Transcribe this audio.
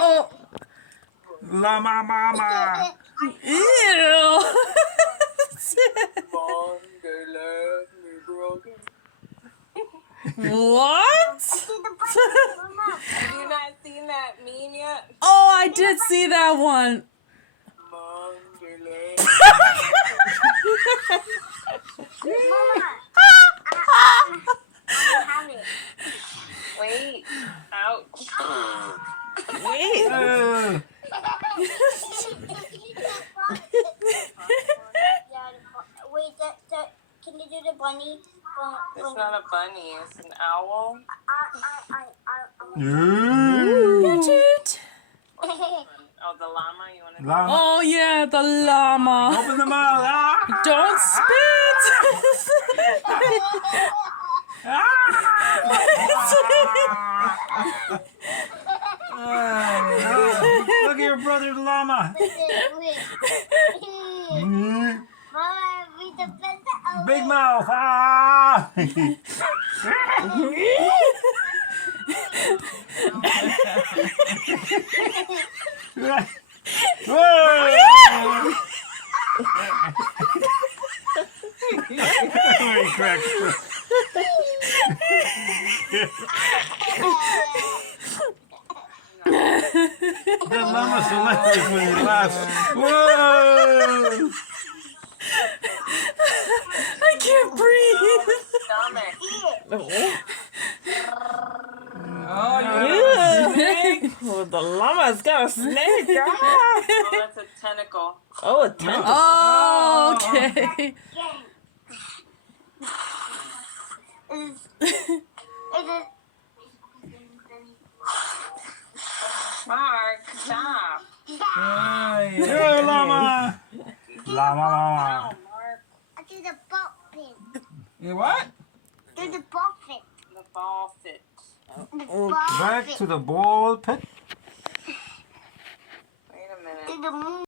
Oh, Llama mama. ew. Mom, they left me broken. What? Have you not seen that meme yet? Oh, I did see that one. Mom, they left. Wait. Ouch. Wait. Wait, can you do the bunny? It's not a bunny, it's an owl. Toot. Oh, the llama? You want to Llama. Oh, yeah, the llama. Open the mouth. Ah. Don't spit. Look at your brother, the llama. Big mouth. Ah. Whoa. He cracks. That llama's hilarious when he laughs. Whoa! I can't breathe. stomach? Oh, the llama's got a snake. Oh, that's a tentacle. Oh, a tentacle. Oh, okay. Mark, stop. Yeah, llama! Llama, llama. Oh, Mark. Do the ball pin. You what? Do the ball pin. The ball fit. The ball Back pin. to the ball pit.